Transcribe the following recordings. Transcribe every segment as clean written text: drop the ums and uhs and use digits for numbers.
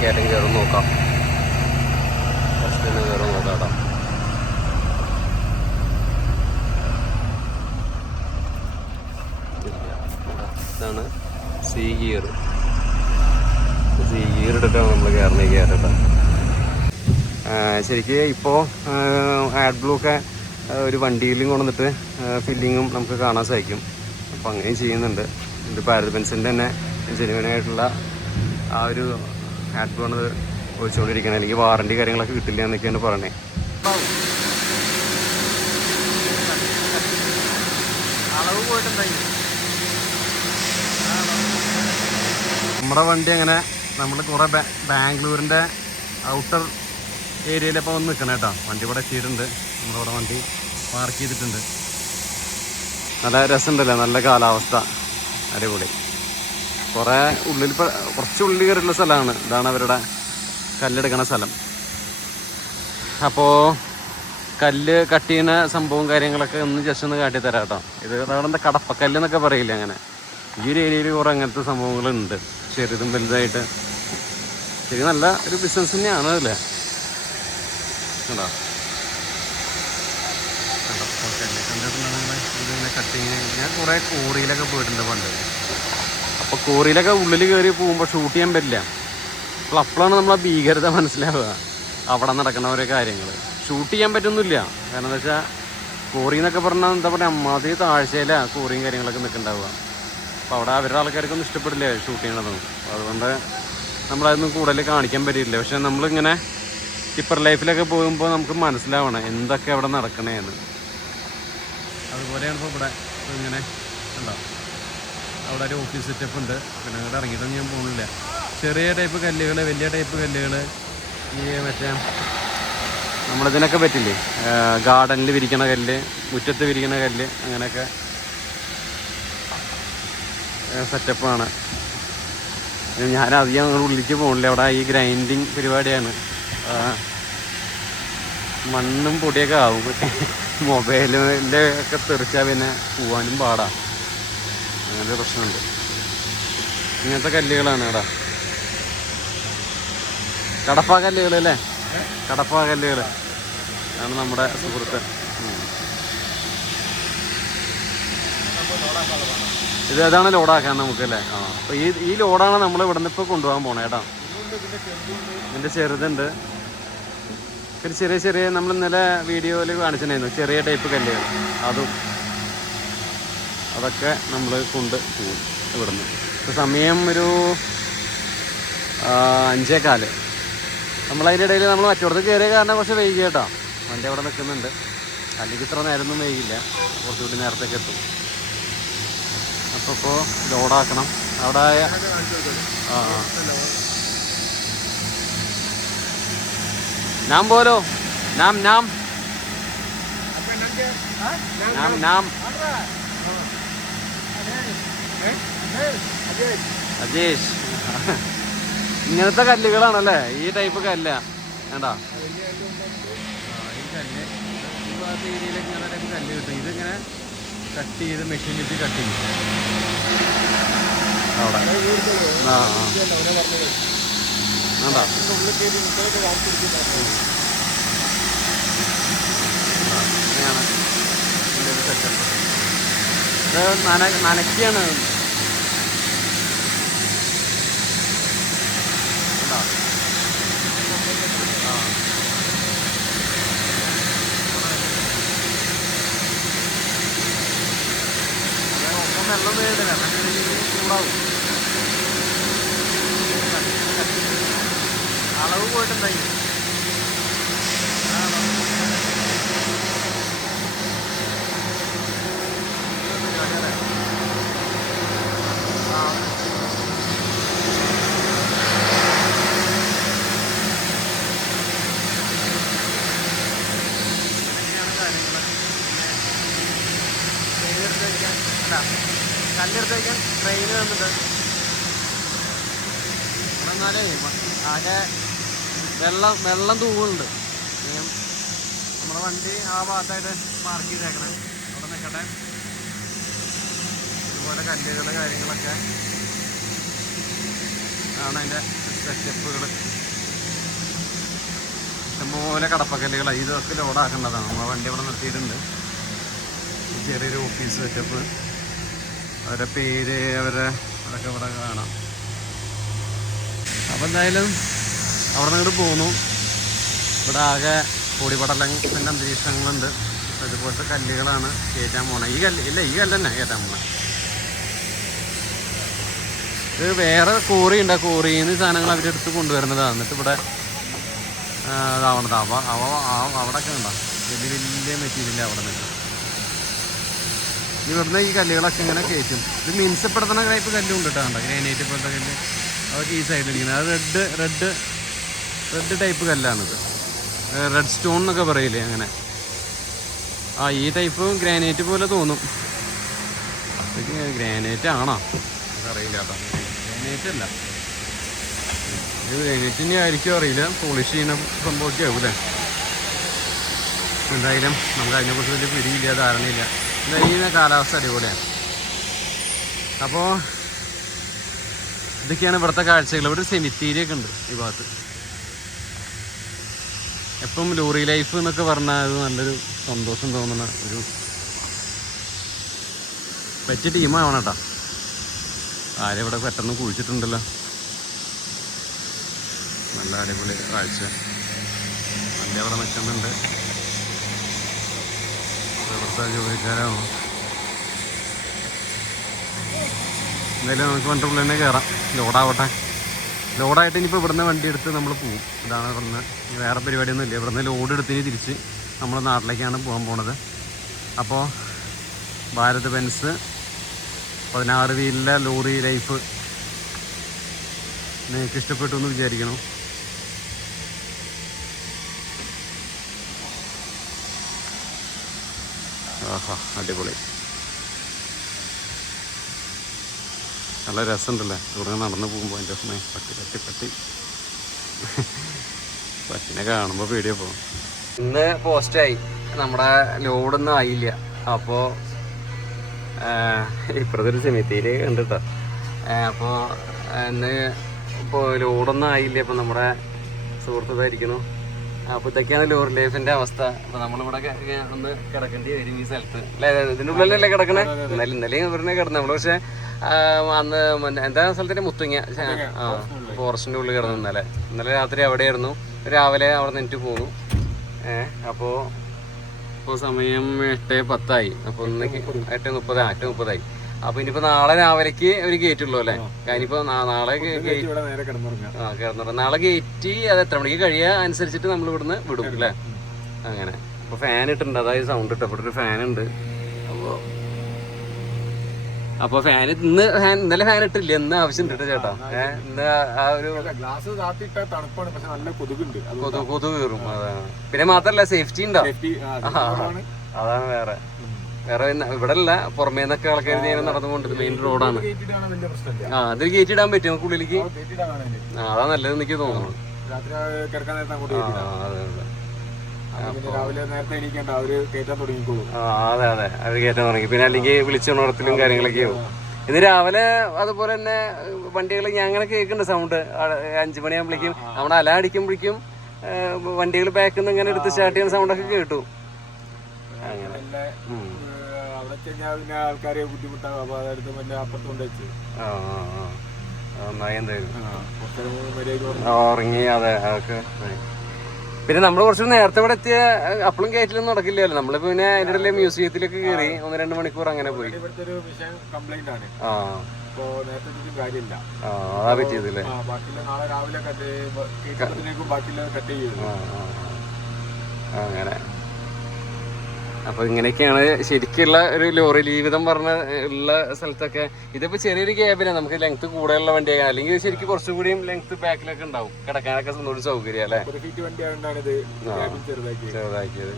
കയറ്റം കയറും നോക്കാം. ഫസ്റ്റ് തന്നെ കയറും നോക്കാം കേട്ടോ. ഇതാണ് സി ഗിയർ. സി ഗിയർ എടുത്താണ് നമ്മൾ കയറട്ടോ. ശരിക്കും ഇപ്പോൾ ആഡ് ബ്ലൂ ഒക്കെ ഒരു വണ്ടിയിലും കൊണ്ടുവന്നിട്ട് ഫില്ലിങ്ങും നമുക്ക് കാണാൻ സാധിക്കും. അപ്പോൾ അങ്ങനെയും ചെയ്യുന്നുണ്ട്. ഇത് ഭാരത് ബെൻസിൻ്റെ തന്നെ ജെനുവനായിട്ടുള്ള ആ ഒരു ആഡ് ബ്ലൂ ആണ് ഒഴിച്ചുകൊണ്ടിരിക്കുന്നത്. അല്ലെങ്കിൽ വാറണ്ടി കാര്യങ്ങളൊക്കെ കിട്ടില്ല എന്നൊക്കെയാണ് പറയണേ. അളവ് പോയിട്ടുണ്ടായി നമ്മുടെ വണ്ടി. അങ്ങനെ നമ്മൾ കുറേ ബാംഗ്ലൂരിൻ്റെ ഔട്ടർ ഏരിയയിലിപ്പോൾ വന്ന് നിൽക്കണം കേട്ടോ. വണ്ടി ഇവിടെ എത്തിയിട്ടുണ്ട്. നമ്മളിവിടെ വണ്ടി പാർക്ക് ചെയ്തിട്ടുണ്ട്. നല്ല രസമുണ്ടല്ലോ, നല്ല കാലാവസ്ഥ, അടിപൊളി. കുറേ ഉള്ളിൽ കുറച്ച് ഉള്ളിൽ കയറിയുള്ള സ്ഥലമാണ്. ഇതാണ് അവരുടെ കല്ലെടുക്കണ സ്ഥലം. അപ്പോൾ കല്ല് കട്ട് ചെയ്യുന്ന സംഭവം കാര്യങ്ങളൊക്കെ ഒന്ന് ജസ്റ്റ് ഒന്ന് കാട്ടിത്തരാം കേട്ടോ. ഇത് അവിടെ എന്താ കടപ്പക്കല്ല് എന്നൊക്കെ പറയില്ല. അങ്ങനെ ഈ ഒരു ഏരിയയിൽ കുറേ അങ്ങനത്തെ സംഭവങ്ങളുണ്ട്, ചെറുതും വലുതായിട്ട്. ശരി, നല്ല ഒരു ബിസിനസ് തന്നെയാണ് അല്ലേ. കണ്ടോ ഇതിങ്ങനെ കട്ടിങ്. ഞാൻ കുറേ കോറിയിലൊക്കെ പോയിട്ടുണ്ട് പണ്ട്. അപ്പോൾ കോറിയിലൊക്കെ ഉള്ളിൽ കയറി പോകുമ്പോൾ ഷൂട്ട് ചെയ്യാൻ പറ്റില്ല. അപ്പോൾ അപ്പോഴാണ് നമ്മളെ ഭീകരത മനസ്സിലാവുക. അവിടെ നടക്കുന്ന ഓരോ കാര്യങ്ങൾ ഷൂട്ട് ചെയ്യാൻ പറ്റൊന്നുമില്ല. കാരണം എന്താ വെച്ചാൽ കോറി എന്നൊക്കെ പറഞ്ഞാൽ എന്താ പറയുക, അമ്മാതിരി താഴ്ചയിലാണ് കോറിയും കാര്യങ്ങളൊക്കെ നിൽക്കുന്നുണ്ടാവുക. അപ്പോൾ അവിടെ അവരുടെ ആൾക്കാർക്കൊന്നും ഇഷ്ടപ്പെടില്ല ഷൂട്ട് ചെയ്യണതൊന്നും. അപ്പോൾ അതുകൊണ്ട് നമ്മളതൊന്നും കൂടുതൽ കാണിക്കാൻ പറ്റില്ല. പക്ഷെ നമ്മളിങ്ങനെ ടിപ്പർ ലൈഫിലൊക്കെ പോകുമ്പോൾ നമുക്ക് മനസ്സിലാവണം എന്തൊക്കെ അവിടെ നടക്കണേന്ന്. അതുപോലെയാണ് ഇപ്പോൾ ഇവിടെ ഇങ്ങനെ ഉണ്ടോ, അവിടെ ഒരു ഓഫീസ് സെറ്റപ്പ് ഉണ്ട്. പിന്നെ അങ്ങോട്ട് ഇറങ്ങിയിട്ടൊന്നും ഞാൻ പോകുന്നില്ല. ചെറിയ ടൈപ്പ് കല്ലുകൾ, വലിയ ടൈപ്പ് കല്ലുകൾ, ഈ മറ്റേ നമ്മളിതിനൊക്കെ പറ്റില്ലേ, ഗാർഡനിൽ വിരിക്കണ കല്ല്, മുറ്റത്ത് വിരിക്കണ കല്ല്, അങ്ങനെയൊക്കെ സെറ്റപ്പാണ്. ഞാൻ അധികം അങ്ങോട്ട് ഉള്ളിലേക്ക് പോകണില്ല. അവിടെ ഈ ഗ്രൈൻഡിങ് പരിപാടിയാണ്. മണ്ണും പൊടിയൊക്കെ ആവും. മൊബൈലിൻ്റെ ഒക്കെ തെറിച്ചാൽ പിന്നെ പോവാനും പാടാണ്. അങ്ങനത്തെ പ്രശ്നമുണ്ട്. ഇങ്ങനത്തെ കല്ലുകളാണ് ഇവിടെ. കടപ്പ കല്ലുകൾ അല്ലേ, കടപ്പ കല്ലുകൾ ആണ് നമ്മുടെ സുഹൃത്ത്. ഇത് ഏതാണ് ലോഡാക്കാൻ നമുക്കല്ലേ. അപ്പോൾ ഈ ലോഡാണ് നമ്മൾ ഇവിടെ നിന്ന് ഇപ്പോൾ കൊണ്ടുപോകാൻ പോണേ കേട്ടോ. ഇതിൻ്റെ ചെറുതുണ്ട്, പിന്നെ ചെറിയ നമ്മൾ ഇന്നലെ വീഡിയോയിൽ കാണിച്ചിട്ടുണ്ടായിരുന്നു ചെറിയ ടൈപ്പ് കല്ലുകൾ. അതൊക്കെ നമ്മൾ കൊണ്ട് പോകും ഇവിടുന്ന്. ഇപ്പോൾ സമയം ഒരു 5:15. നമ്മളതിൻ്റെ ഇടയിൽ നമ്മൾ മറ്റോടത്ത് കയറിയ കാരണം കുറച്ച് വൈകി കേട്ടോ. വണ്ടി അവിടെ നിൽക്കുന്നുണ്ട്. അല്ലെങ്കിൽ ഇത്ര നേരമൊന്നും വൈകില്ല, കുറച്ചുകൂടി നേരത്തേക്ക് എത്തും. അപ്പോൾ ലോഡാക്കണം അവിടെ. नाम बोलो, नाम അജേഷ്. ഇങ്ങനത്തെ കല്ലുകളാണല്ലേ, ഈ ടൈപ്പ് കല്ല വേണ്ടാ. ഈ കല്ല് ഈ ഭാഗത്ത് ഏരിയയിലേക്ക് ഇങ്ങനെ ടൈപ്പ് കല്ല് കിട്ടും. ഇതിങ്ങനെ കട്ട് ചെയ്ത് മെഷീൻ വെച്ച് കട്ട് ചെയ്യും അവിടെ. വേണ്ടാ ഇങ്ങനെയാണ് ഇതിൻ്റെ ഒരു സെറ്റപ്പ്. ഇത് നനയ്ക്കാണ്. വെള്ളം വേണ്ടില്ല, ചൂടാവും. അളവ് പോയിട്ടുണ്ടായി. കല്ലെടുത്ത് വയ്ക്കാൻ ട്രെയിൻ വന്നിട്ട് എന്നാലേ ആകെ വെള്ളം തൂവുന്നുണ്ട്. നമ്മുടെ വണ്ടി ആ ഭാഗത്തായിട്ട് പാർക്ക് ചെയ്തേക്കണം. അവിടെ നിൽക്കട്ടെ. ഇതുപോലെ കല്ലുകൾ കാര്യങ്ങളൊക്കെ ആണ് അതിൻ്റെ സിസ്റ്റം. സെറ്റപ്പുകൾ ഇഷ്ടംപോലെ കടപ്പക്കല്ലുകളാണ്. ഇതൊക്കെ ലോഡാക്കേണ്ടതാണ്. നമ്മൾ വണ്ടി അവിടെ നിർത്തിയിട്ടുണ്ട്. ചെറിയൊരു ഓഫീസ് സെറ്റപ്പ്, അവരുടെ പേര് അവരുടെ അതൊക്കെ ഇവിടെ കാണാം. അപ്പോൾ എന്തായാലും അവിടെ നിന്ന് പോന്നു. ഇവിടെ ആകെ പൊടിപടലത്തിൻ്റെ അന്തരീക്ഷങ്ങളുണ്ട്. അതുപോലത്തെ കല്ലുകളാണ് കയറ്റാൻ പോണത്. ഈ കല്ല് തന്നെ കയറ്റാൻ പോണത്. ഇത് വേറെ കോറി ഉണ്ട്. ആ കോറിയിൽ നിന്ന് സാധനങ്ങൾ അവരെടുത്ത് കൊണ്ടുവരുന്നതാണ്. എന്നിട്ട് ഇവിടെ ഇതാവണത്. അവിടെയൊക്കെ ഉണ്ടാവും വലിയ വലിയ മെറ്റീരിയൽ അവിടെ നിന്ന്. ഇവിടുന്ന് ഈ കല്ലുകളൊക്കെ ഇങ്ങനെ കയറ്റും. ഇത് മിനുസപ്പെടുത്തുന്ന ടൈപ്പ് കല്ലുണ്ട് കേട്ടോ. കണ്ടോ ഗ്രാനൈറ്റ് പോലത്തെ കല്ല്. അതൊക്കെ ഈ സൈഡിലിരിക്കുന്നത് അത് റെഡ് ടൈപ്പ് കല്ലാണിത്. റെഡ് സ്റ്റോൺ എന്നൊക്കെ പറയില്ലേ, അങ്ങനെ. ഈ ടൈപ്പ് ഗ്രാനൈറ്റ് പോലെ തോന്നും. അതൊക്കെ ഗ്രാനൈറ്റ് ആണോ അതറിയില്ല കേട്ടോ. ഗ്രാനൈറ്റ് അല്ല, ഇത് ഗ്രാനൈറ്റിൻ്റെ ആയിരിക്കും അറിയില്ല. പോളിഷ് ചെയ്യുന്ന സംഭവമൊക്കെ ആവും. എന്തായാലും നമുക്ക് അതിനെക്കുറിച്ച് വലിയ പിടിയില്ല, ധാരണയില്ല. എന്തായാലും കാലാവസ്ഥ അടിപൊളിയാണ്. അപ്പോൾ ഇതൊക്കെയാണ് ഇവിടുത്തെ കാഴ്ചകൾ. ഇവിടെ ഒരു സെമിത്തേരിയൊക്കെ ഉണ്ട് ഈ ഭാഗത്ത്. എപ്പം ലോറി ലൈഫ് എന്നൊക്കെ പറഞ്ഞാൽ അത് നല്ലൊരു സന്തോഷം തോന്നുന്ന ഒരു പറ്റിയ ടീമാവണം കേട്ടോ. ആരും ഇവിടെ പെട്ടെന്ന് കുഴിച്ചിട്ടുണ്ടല്ലോ. നല്ല അടിപൊളി കാഴ്ച. വണ്ടി അവിടെ നിൽക്കുന്നുണ്ട്. ഇവിടുത്തെ ജോലിക്കാരാണോ എന്തായാലും നമുക്ക് വണ്ടി ഉള്ളിൽ തന്നെ കയറാം. ലോഡാവട്ടെ. ലോഡായിട്ട് ഇനിയിപ്പോൾ ഇവിടുന്ന് വണ്ടി എടുത്ത് നമ്മൾ പോവും. ഇതാണ് ഇവിടുന്ന്. വേറെ പരിപാടിയൊന്നും ഇല്ല. ഇവിടുന്ന് ലോഡ് എടുത്തിന് തിരിച്ച് നമ്മൾ നാട്ടിലേക്കാണ് പോകാൻ പോണത്. അപ്പോൾ ഭാരത് ബെൻസ് 16 വീലിലെ ലോറി ലൈഫ് നിങ്ങൾക്ക് ഇഷ്ടപ്പെട്ടു എന്ന് വിചാരിക്കണം. ആഹാ അടിപൊളി. നല്ല രസമുണ്ടല്ലേ ഇവിടെ നടന്ന് പോകുമ്പോൾ. എൻ്റെ സമയം പട്ടി പട്ടിനെ കാണുമ്പോൾ പേടിയാ പോകും. ഇന്ന് പോസ്റ്റായി നമ്മുടെ ലോഡൊന്നും ആയില്ല. അപ്പോൾ ഇപ്പുറത്തെ ഒരു സെമിത്തേരി ഉണ്ട് കേട്ടോ. അപ്പോൾ ഇന്ന് ഇപ്പോൾ ലോഡൊന്നും ആയില്ല. അപ്പോൾ നമ്മുടെ സുഹൃത്തുതായിരിക്കുന്നു. അപ്പോൾ ഇതൊക്കെയാണ് ലോറി ലൈഫിൻ്റെ അവസ്ഥ. അപ്പോൾ നമ്മളിവിടെ ഒന്ന് കിടക്കേണ്ടി വരും ഈ സ്ഥലത്ത് അല്ലേ. ഇതിൻ്റെ ഉള്ളിലല്ലേ കിടക്കണേ. ഇന്നലെയും ഇവരുടെ കിടന്നു നമ്മൾ. പക്ഷേ അന്ന് എന്താ സ്ഥലത്തിൻ്റെ മുത്തങ്ങ ഫോറസ്റ്റിൻ്റെ ഉള്ളിൽ കിടന്നു. ഇന്നലെ രാത്രി അവിടെയായിരുന്നു. രാവിലെ അവിടെ നിന്നിട്ട് പോന്നു. അപ്പോൾ സമയം 8:10 അപ്പോൾ 8:30 അപ്പോൾ ഇനിയിപ്പോൾ നാളെ രാവിലേക്ക് ഒരു ഗേറ്റ് ഉള്ളൂ അല്ലേ. ഇനിയിപ്പോൾ നാളെ കിടന്നുറങ്ങാം. നാളെ ഗേറ്റ് അത് എത്ര മണിക്ക് കഴിയുക അനുസരിച്ചിട്ട് നമ്മൾ ഇവിടുന്ന് വിടും അല്ലേ. അങ്ങനെ. അപ്പോൾ ഫാൻ ഇട്ടിട്ടുണ്ട്. അതായത് സൗണ്ട് ഇട്ട് ഇവിടെ ഒരു ഫാനുണ്ട്. അപ്പോൾ ഇന്നലെ ഫാൻ ഇട്ടില്ല. ഇന്ന് ആവശ്യം ഉണ്ട് ചേട്ടാ. ഇന്ന് ആ ഒരു കൊതുക് കയറും. അതാണ്. പിന്നെ മാത്രല്ല സേഫ്റ്റി ഉണ്ടാവും. അതാണ് വേറെ ഇവിടെ അല്ല. പുറമേ നിന്നൊക്കെ ആൾക്കാർ നടന്നുകൊണ്ട് മെയിൻ റോഡാണ്. അതിൽ ഗേറ്റ് ഇടാൻ പറ്റും നമുക്ക് ഉള്ളിലേക്ക്. അതാ നല്ലതെന്ന് എനിക്ക് തോന്നുന്നു. അതെ അവര് കയറ്റാൻ തുടങ്ങി. പിന്നെ അല്ലെങ്കിൽ വിളിച്ചുണർത്തലും കാര്യങ്ങളൊക്കെ ആവും. ഇന്ന് രാവിലെ അതുപോലെ തന്നെ വണ്ടികൾ ഞാൻ അങ്ങനെ കേൾക്കുന്നുണ്ട് സൗണ്ട്. 5 മണിയാകുമ്പോഴേക്കും നമ്മുടെ അല അടിക്കുമ്പോഴേക്കും വണ്ടികൾ ബാക്കിൽ നിന്ന് ഇങ്ങനെ എടുത്ത് സ്റ്റാർട്ട് ചെയ്യുന്ന സൗണ്ടൊക്കെ കേട്ടു. അങ്ങനെ ആൾക്കാരെ ബുദ്ധിമുട്ടാകും. അപ്പൊ അതെടുത്ത് മറ്റേ അപ്പുറത്തുകൊണ്ട് വെച്ച് നന്നായി എന്തായാലും ഉറങ്ങി. അതെ അതൊക്കെ. പിന്നെ നമ്മൾ കുറച്ച് നേരത്തെ ഇവിടെ എത്തിയ അപ്പോഴും കയറ്റിലൊന്നും നടക്കില്ലല്ലോ. നമ്മളിപ്പോ പിന്നെ അതിന്റെ ഇടയിലെ മ്യൂസിയത്തിലൊക്കെ കയറി 1-2 മണിക്കൂർ അങ്ങനെ പോയി. അതാ പറ്റിയതല്ലേ. അങ്ങനെ. അപ്പൊ ഇങ്ങനെയൊക്കെയാണ് ശരിക്കുള്ള ഒരു ലോറി ജീവിതം പറഞ്ഞ ഉള്ള സ്ഥലത്തൊക്കെ. ഇതിപ്പോ ചെറിയൊരു ക്യാബിനാണ്. നമുക്ക് ലെങ്ത് കൂടുതലുള്ള വണ്ടിയൊക്കെ. അല്ലെങ്കിൽ ശരിക്കും കുറച്ചുകൂടിയും ലെങ്ത് ബാക്കിലൊക്കെ ഉണ്ടാവും. കിടക്കാനൊക്കെ ഒന്നുകൂടി സൗകര്യം അല്ലേ. ചെറുതാക്കിയത്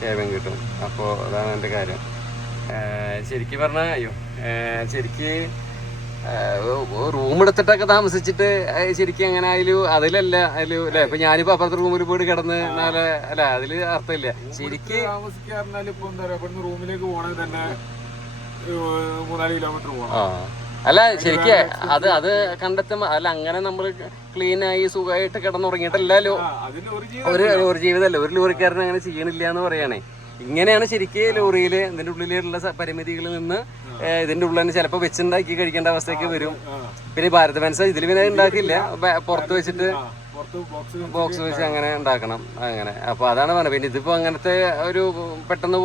ക്യാബിൻ കിട്ടും. അപ്പോൾ അതാണ് എൻ്റെ കാര്യം. ശരിക്കും പറഞ്ഞാൽ ശരിക്ക് റൂം എടുത്തിട്ടൊക്കെ താമസിച്ചിട്ട് ശരിക്കും അങ്ങനെ അതിലല്ല അല്ലേ. ഇപ്പൊ ഞാനിപ്പോ അപ്പുറത്തെ റൂമിൽ പോയിട്ട് കിടന്ന് അല്ല അതില് അർത്ഥമില്ല. ശരിക്ക് താമസിക്കാറിഞ്ഞാൽ ഇപ്പൊ എന്താ പറയാ, റൂമിലേക്ക് പോകണമെങ്കിൽ തന്നെ 3-4 കിലോമീറ്റർ പോകണം. അല്ല ശരിക്കും അത് കണ്ടെത്തുമ്പോ അല്ല അങ്ങനെ നമ്മൾ ക്ലീൻ ആയി സുഖമായിട്ട് കിടന്നുറങ്ങിയിട്ടല്ലോ. ഒരു ജീവിതമല്ല, ഒരു ലോറിക്കാരൻ അങ്ങനെ ചെയ്യണില്ല എന്ന് പറയണേ. ഇങ്ങനെയാണ് ശരിക്കും ലോറിയില് ഇതിന്റെ ഉള്ളിലുള്ള പരിമിതികളിൽ നിന്ന് ഇതിന്റെ ഉള്ളിൽ തന്നെ ചിലപ്പോൾ വെച്ചുണ്ടാക്കി കഴിക്കേണ്ട അവസ്ഥയൊക്കെ വരും. പിന്നെ ഭാരത് ബെൻസ് ഇതിൽ പിന്നെ ഉണ്ടാക്കില്ല, പുറത്ത് വെച്ചിട്ട് ബോക്സ് വെച്ച് അങ്ങനെ ഉണ്ടാക്കണം അങ്ങനെ. അപ്പൊ അതാണ് പറഞ്ഞത്. പിന്നെ ഇതിപ്പോ അങ്ങനത്തെ ഒരു പെട്ടെന്ന്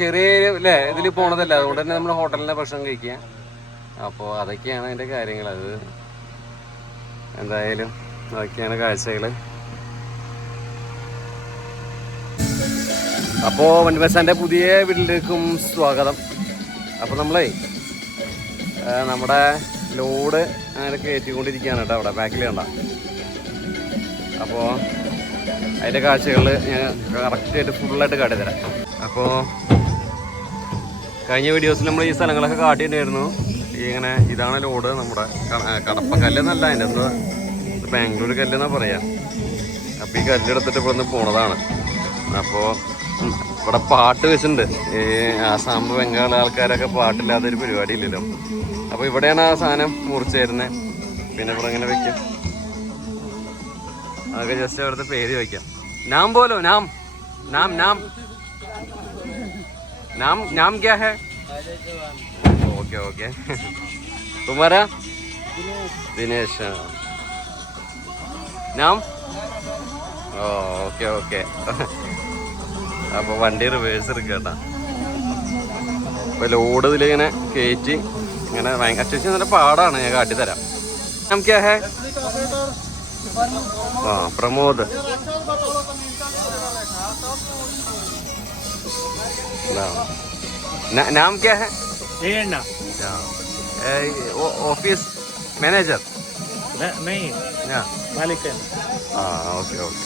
ചെറിയ അല്ലേ ഇതിൽ പോണതല്ല, അതുകൊണ്ട് തന്നെ നമ്മൾ ഹോട്ടലിലെ ഭക്ഷണം കഴിക്കുക. അപ്പോൾ അതൊക്കെയാണ് അതിന്റെ കാര്യങ്ങൾ. അത് എന്തായാലും അതൊക്കെയാണ് കാഴ്ചകള്. അപ്പോൾ വണ്ടിബസാൻ്റെ പുതിയ വീട്ടിലേക്കും സ്വാഗതം. അപ്പോൾ നമ്മളേ നമ്മുടെ ലോഡ് അങ്ങനെ കയറ്റിക്കൊണ്ടിരിക്കുകയാണ് കേട്ടോ അവിടെ ബാക്കിൽ കണ്ട. അപ്പോൾ അതിൻ്റെ കാഴ്ചകൾ ഞാൻ കറക്റ്റായിട്ട് ഫുള്ളായിട്ട് കാട്ടിത്തരാം. അപ്പോൾ കഴിഞ്ഞ വീഡിയോസിൽ നമ്മൾ ഈ സ്ഥലങ്ങളൊക്കെ കാട്ടിയിട്ടുണ്ടായിരുന്നു. ഇങ്ങനെ ഇതാണ് ലോഡ്. നമ്മുടെ കടപ്പക്കല്ലെന്നല്ല, അതിൻ്റെ ഒന്ന് ബാംഗ്ലൂർ കല്ലെന്നാണ് പറയാം. അപ്പോൾ ഈ കല്ലെടുത്തിട്ട് ഇവിടെ നിന്ന് പോണതാണ്. അപ്പോൾ ഇവിടെ പാട്ട് വെച്ചിട്ടുണ്ട്. ഈ ആസാം ബംഗാൾ ആൾക്കാരൊക്കെ പാട്ടില്ലാത്തൊരു പരിപാടി ഇല്ലല്ലോ. അപ്പോൾ ഇവിടെയാണ് ആ സാധനം മുറിച്ച് തരുന്നത്. പിന്നെ ഇവിടെ ഇങ്ങനെ വെക്കാം. അതൊക്കെ ജസ്റ്റ് അവിടുത്തെ പേര് വയ്ക്കാം. നാം പോലോ, നാം നാം നാം നാം നാം ക്യാ ഹേ? Okay okay. തുമാരാ? ദിനേശ്. നാം? Oh okay okay. അപ്പോൾ വണ്ടി റിവേഴ്സ് എടുക്കട്ടാ. അപ്പോൾ ലോഡ് ഇതിലിങ്ങനെ കയറ്റി ഇങ്ങനെ അത്യാവശ്യം നല്ല പാടാണ്. ഞാൻ കാട്ടിത്തരാം. നാം ക്യാ ഹേ? പ്രമോദ്. नाम क्या है? Office manager? नहीं, मालिक है. Okay okay.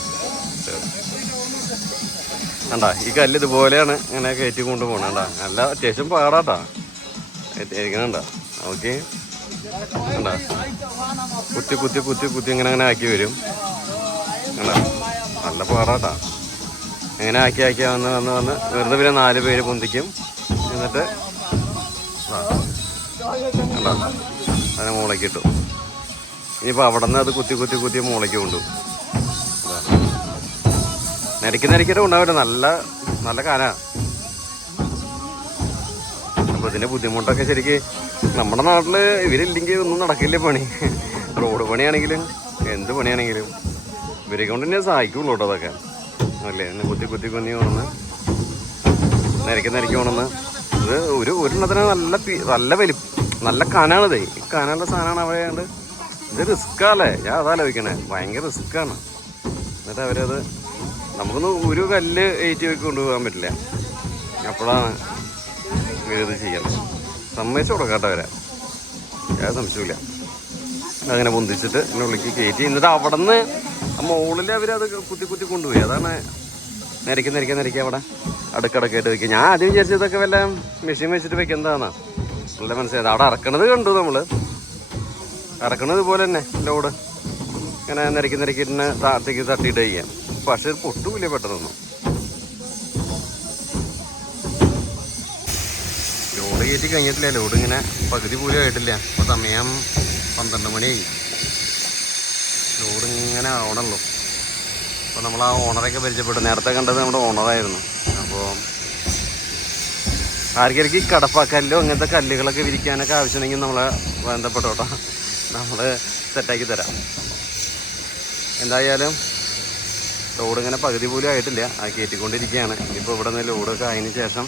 കണ്ടാ ഈ കല്ല് ഇതുപോലെയാണ് ഇങ്ങനെ കയറ്റി കൊണ്ടുപോകണം. കണ്ടാ നല്ല അത്യാവശ്യം പാടാട്ടാ ഇരിക്കണണ്ട. ഓക്കെ കണ്ടാ കുത്തി കുത്തി കുത്തി കുത്തി ഇങ്ങനെ അങ്ങനെ ആക്കി വരും. കണ്ടാ നല്ല പാടാട്ടാ. ഇങ്ങനെ ആക്കി ആക്കി വന്ന് വന്ന് വന്ന് വെറുതെ പിന്നെ 4 പേര് പൊന്തിക്കും. എന്നിട്ട് കണ്ടാ അതിനെ മുളയ്ക്ക് കിട്ടും. ഇനിയിപ്പോൾ അവിടെ നിന്ന് അത് കുത്തി കുത്തി കുത്തി മുളയ്ക്ക് കൊണ്ടു നരക്കിട്ട് കൊണ്ടാവില്ല. നല്ല നല്ല കാനാ. അപ്പോൾ ഇതിൻ്റെ ബുദ്ധിമുട്ടൊക്കെ ശരിക്കും നമ്മുടെ നാട്ടിൽ ഇവരില്ലെങ്കിൽ ഒന്നും നടക്കില്ല പണി. റോഡ് പണിയാണെങ്കിലും എന്ത് പണിയാണെങ്കിലും ഇവരെ കൊണ്ട് തന്നെ സഹായിക്കുള്ളൂ കേട്ടോ അതൊക്കെ. അല്ലേ കുത്തി കുത്തി കുന്നി കൊണ്ടുവന്ന് നരക്കി കൊണ്ടുവന്ന് ഇത് ഒരെണ്ണത്തിന് നല്ല നല്ല കനാണിതേ. ഈ കനാനുള്ള സാധനമാണ് അവരെയുണ്ട്. ഇത് റിസ്ക്കാല്ലേ, ഞാൻ അതാലോചിക്കണേ. ഭയങ്കര റിസ്ക്കാണ്. എന്നിട്ട് അവരത് നമുക്കൊന്ന് ഒരു കല്ല് ഏറ്റി വെക്കി കൊണ്ടുപോകാൻ പറ്റില്ല. അപ്പോഴാണ് ഇവരിത് ചെയ്യണം. സമ്മതിച്ചു കൊടുക്കാട്ടോ അവരെ, ഞാൻ സമ്മതിച്ചില്ല. അതങ്ങനെ പൊന്തിച്ചിട്ട് എന്നെ ഉള്ളിലേക്ക് കയറ്റി. എന്നിട്ട് അവിടെ നിന്ന് മുകളിൽ അവരത് കുത്തി കുത്തി കൊണ്ടുപോയി. അതാണ് നരക്കി അവിടെ അടുക്കടക്കായിട്ട് വെക്കുക. ഞാൻ ആദ്യം വിചാരിച്ചതൊക്കെ വല്ല മെഷീൻ വെച്ചിട്ട് വെക്കുന്നതാണ്. നല്ല മനസ്സിലായത്. അവിടെ ഇറക്കണത് കണ്ടു നമ്മൾ. ഇറക്കണത് പോലെ തന്നെ ലോഡ് ഇങ്ങനെ നരക്കിട്ട് താഴത്തേക്ക് തട്ടിയിട്ട് ചെയ്യാം. പക്ഷെ പൊട്ടുമില്ല പെട്ടെന്നൊന്നും. ലോഡ് കയറ്റി കഴിഞ്ഞിട്ടില്ല. ലോഡ് ഇങ്ങനെ പകുതി പോലും ആയിട്ടില്ല. അപ്പോൾ സമയം 12 മണിയായി. ലോഡ് ഇങ്ങനെ ആവണല്ലോ. അപ്പോൾ നമ്മൾ ആ ഓണറൊക്കെ പരിചയപ്പെട്ടു. നേരത്തെ കണ്ടത് നമ്മുടെ ഓണറായിരുന്നു. അപ്പോൾ ആർക്കിടയ്ക്ക് കടപ്പാക്കല്ലോ അങ്ങനത്തെ കല്ലുകളൊക്കെ വിരിക്കാനൊക്കെ ആവശ്യമുണ്ടെങ്കിൽ നമ്മളെ ബന്ധപ്പെട്ടോട്ടോ, നമ്മൾ സെറ്റാക്കി തരാം. എന്തായാലും ലോഡ് ഇങ്ങനെ പകുതി പോലും ആയിട്ടില്ല. അത് കയറ്റിക്കൊണ്ടിരിക്കുകയാണ്. ഇനിയിപ്പോൾ ഇവിടെ നിന്ന് ലോഡൊക്കെ ആയതിന് ശേഷം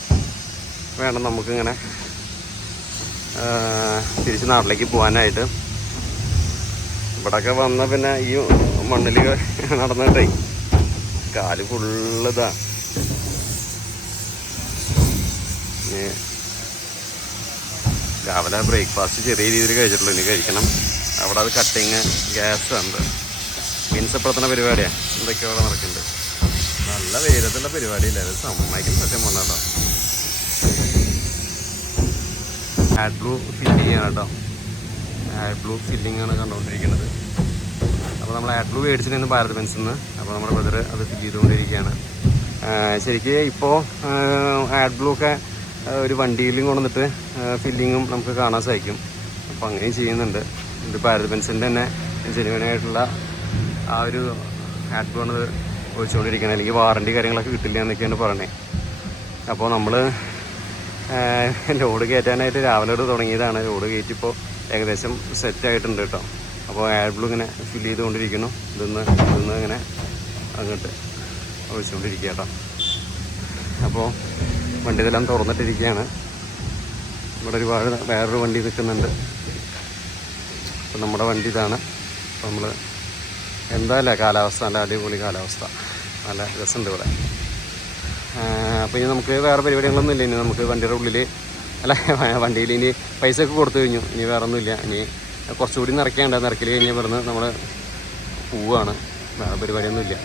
വേണം നമുക്കിങ്ങനെ തിരിച്ച് നാട്ടിലേക്ക് പോകാനായിട്ട്. ഇവിടെയൊക്കെ വന്ന പിന്നെ ഈ മണ്ണിൽ നടന്നിട്ടേ കാല് ഫുള്ളിതാ. രാവിലെ ബ്രേക്ക്ഫാസ്റ്റ് ചെറിയ രീതിയിൽ കഴിച്ചിട്ടുള്ളൂ. ഇനി കഴിക്കണം. അവിടെ അത് കട്ടിങ് ഗ്യാസ് ഉണ്ട്, മീൻസപ്പെടുത്തുന്ന പരിപാടിയാണ്. എന്തൊക്കെയോ അവിടെ നടക്കുന്നുണ്ട്. നല്ല വെയിലത്തുള്ള പരിപാടിയില്ല. അത് സമ്മതിക്കും സത്യം പറഞ്ഞാട്ടോ. ആഡ് ബ്ലൂ ഫില്ലിങ് ആണ് കേട്ടോ. ആഡ് ബ്ലൂ ഫില്ലിംഗ് ആണ് കണ്ടുകൊണ്ടിരിക്കുന്നത്. അപ്പോൾ നമ്മൾ ആഡ് ബ്ലൂ മേടിച്ചിരുന്നു ഭാരത് ബെൻസിൽ നിന്ന്. അപ്പോൾ നമ്മുടെ ബ്രദർ അത് ഫില്ല് ചെയ്തുകൊണ്ടിരിക്കുകയാണ്. ശരിക്കും ഇപ്പോൾ ആഡ് ബ്ലൂ ഒക്കെ ഒരു വണ്ടിയിലും കൊണ്ടുവന്നിട്ട് ഫില്ലിങ്ങും നമുക്ക് കാണാൻ സാധിക്കും. അപ്പോൾ അങ്ങനെയും ചെയ്യുന്നുണ്ട്. ഇത് ഭാരത് ബെൻസിൻ്റെ തന്നെ ജെനുവനായിട്ടുള്ള ആ ഒരു ഹാറ്റ് ബ്ലോൺ ഒഴിച്ചുകൊണ്ടിരിക്കണം, അല്ലെങ്കിൽ വാറണ്ടി കാര്യങ്ങളൊക്കെ കിട്ടില്ല എന്നൊക്കെയാണ് പറയണത്. അപ്പോൾ നമ്മൾ ലോഡ് കയറ്റാനായിട്ട് രാവിലെ തുടങ്ങിയതാണ്. ലോഡ് കയറ്റിപ്പോൾ ഏകദേശം സെറ്റായിട്ടുണ്ട് കേട്ടോ. അപ്പോൾ ഹാറ്റ് ബ്ലൂ ഇങ്ങനെ ഫില്ല് ചെയ്തുകൊണ്ടിരിക്കുന്നു. ഇതൊന്ന് ഇങ്ങനെ അങ്ങോട്ട് ഒഴിച്ചുകൊണ്ടിരിക്കുക കേട്ടോ. അപ്പോൾ വണ്ടി ഇതെല്ലാം തുറന്നിട്ടിരിക്കുകയാണ്. ഇവിടെ ഒരുപാട് വേറൊരു വണ്ടി നിൽക്കുന്നുണ്ട്. അപ്പം നമ്മുടെ വണ്ടി ഇതാണ്. അപ്പോൾ നമ്മൾ എന്തായാലും കാലാവസ്ഥ നല്ല അടിപൊളി കാലാവസ്ഥ, നല്ല രസമുണ്ട് ഇവിടെ. അപ്പോൾ ഇനി നമുക്ക് വേറെ പരിപാടികളൊന്നും ഇല്ല. ഇനി നമുക്ക് വണ്ടിയുടെ ഉള്ളിൽ വണ്ടിയിൽ ഇനി പൈസ ഒക്കെ കൊടുത്തു കഴിഞ്ഞു. ഇനി വേറെ ഒന്നുമില്ല. ഇനി കുറച്ചുകൂടി നിറയ്ക്കാണ്ട്, നിറയ്ക്കൽ കഴിഞ്ഞ് ഇവിടുന്ന് നമ്മൾ പോവുകയാണ്. വേറെ പരിപാടിയൊന്നുമില്ല.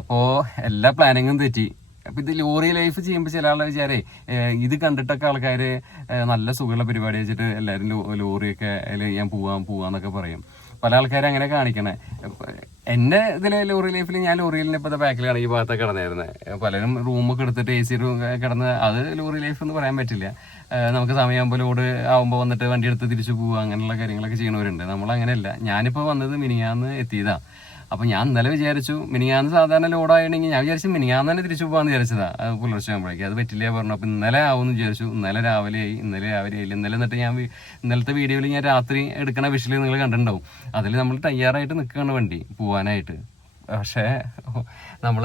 അപ്പോൾ എല്ലാ പ്ലാനിങ്ങും തെറ്റി. അപ്പോൾ ഇത് ലോറി ലൈഫ് ചെയ്യുമ്പോൾ ചില ആളുകൾ വിചാരേ ഇത് കണ്ടിട്ടൊക്കെ ആൾക്കാർ നല്ല സുഖമുള്ള പരിപാടി വെച്ചിട്ട് എല്ലാവരും ലോറിയൊക്കെ ഞാൻ പോവാന്നൊക്കെ പറയും. പല ആൾക്കാരും അങ്ങനെ കാണിക്കണേ. എൻ്റെ ഇതിൽ ലോറി ലൈഫിൽ ഞാൻ ലോറിയിൽ ഇപ്പോൾ ബാക്കിലാണ് ഈ ഭാഗത്തൊക്കെ കിടന്നായിരുന്നത്. പലരും റൂമൊക്കെ എടുത്തിട്ട് AC റൂം കിടന്ന്, അത് ലോറി ലൈഫ് എന്ന് പറയാൻ പറ്റില്ല. നമുക്ക് സമയമാകുമ്പോൾ ലോഡ് ആകുമ്പോൾ വന്നിട്ട് വണ്ടി എടുത്ത് തിരിച്ചു പോവുക, അങ്ങനെയുള്ള കാര്യങ്ങളൊക്കെ ചെയ്യണവരുണ്ട്. നമ്മളങ്ങനെയല്ല. ഞാനിപ്പോൾ വന്നത് മിനിങ്ങാന്ന് എത്തിയതാണ്. അപ്പോൾ ഞാൻ ഇന്നലെ വിചാരിച്ചു, മിനിങ്ങാന്ന് സാധാരണ ലോഡായിട്ടുണ്ടെങ്കിൽ ഞാൻ വിചാരിച്ചു മിനിങ്ങാന്ന് തന്നെ തിരിച്ചു പോകാമെന്ന് വിചാരിച്ചതാണ്. അത് പുലർച്ചെ ആകുമ്പോഴേക്കും അത് പറ്റില്ല പറഞ്ഞു. അപ്പോൾ ഇന്നലെ ആവുമെന്ന് വിചാരിച്ചു. ഇന്നലെ രാവിലെ ആയില്ല. ഇന്നലെ എന്നിട്ട് ഞാൻ ഇന്നലത്തെ വീഡിയോയിൽ ഞാൻ രാത്രി എടുക്കണ വിഷയിൽ നിങ്ങൾ കണ്ടിട്ടുണ്ടാവും. അതിൽ നമ്മൾ തയ്യാറായിട്ട് നിൽക്കുകയാണ് വണ്ടി പോകാനായിട്ട്. പക്ഷേ നമ്മൾ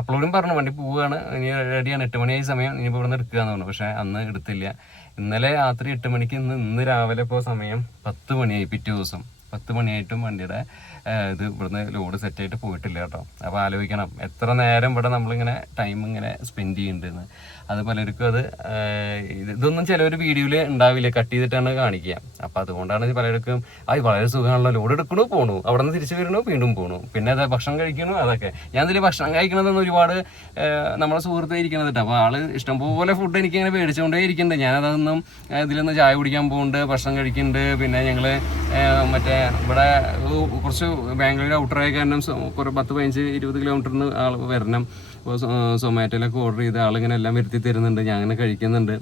അപ്ലോഡും പറഞ്ഞു വണ്ടി പോവുകയാണ്, ഇനി റെഡിയാണ്, 8 മണിയായി സമയം, ഇനിയിപ്പോൾ ഇവിടെ നിന്ന് എടുക്കുകയെന്ന് പറഞ്ഞു. പക്ഷേ അന്ന് എടുത്തില്ല. ഇന്നലെ രാത്രി 8 മണിക്ക്, ഇന്ന് രാവിലെ ഇപ്പോൾ സമയം 10 മണിയായി. പിറ്റേ ദിവസം 10 മണിയായിട്ടും വണ്ടിയുടെ ഇത് ഇവിടുന്ന് ലോഡ് സെറ്റായിട്ട് പോയിട്ടില്ല കേട്ടോ. അപ്പോൾ ആലോചിക്കണം എത്ര നേരം ഇവിടെ നമ്മളിങ്ങനെ ടൈം ഇങ്ങനെ സ്പെൻഡ് ചെയ്യുന്നുണ്ടെന്ന്. അത് പലർക്കും അത് ഇതൊന്നും ചിലവർ വീഡിയോയിൽ ഉണ്ടാവില്ല, കട്ട് ചെയ്തിട്ടാണ് കാണിക്കുക. അപ്പോൾ അതുകൊണ്ടാണ് പലർക്കും വളരെ സുഖമാണല്ലോ, ലോഡ് എടുക്കണു പോണു, അവിടെ നിന്ന് തിരിച്ചു വരണു, വീണ്ടും പോണു, പിന്നെ അത് ഭക്ഷണം കഴിക്കണു. അതൊക്കെ ഞാൻ ഇതിൽ ഭക്ഷണം കഴിക്കണതെന്ന് ഒരുപാട് നമ്മളെ സുഹൃത്ത് ഇരിക്കണത് കേട്ടോ. അപ്പോൾ ആള് ഇഷ്ടംപോലെ ഫുഡ് എനിക്ക് ഇങ്ങനെ മേടിച്ചുകൊണ്ടേ ഇരിക്കുന്നുണ്ട്. ഞാനതൊന്നും ഇതിലൊന്ന് ചായ കുടിക്കാൻ പോകുന്നുണ്ട്, ഭക്ഷണം കഴിക്കുന്നുണ്ട്. പിന്നെ ഞങ്ങൾ മറ്റേ ഇവിടെ കുറച്ച് ബാംഗ്ലൂർ ഔട്ടറായ കാരണം കുറേ 10-15-20 കിലോമീറ്ററിന് ആൾ വരണം. അപ്പോൾ സൊമാറ്റോയിലൊക്കെ ഓർഡർ ചെയ്ത് ആളിങ്ങനെ എല്ലാം വരുത്തി തരുന്നുണ്ട്, ഞാൻ അങ്ങനെ കഴിക്കുന്നുണ്ട്.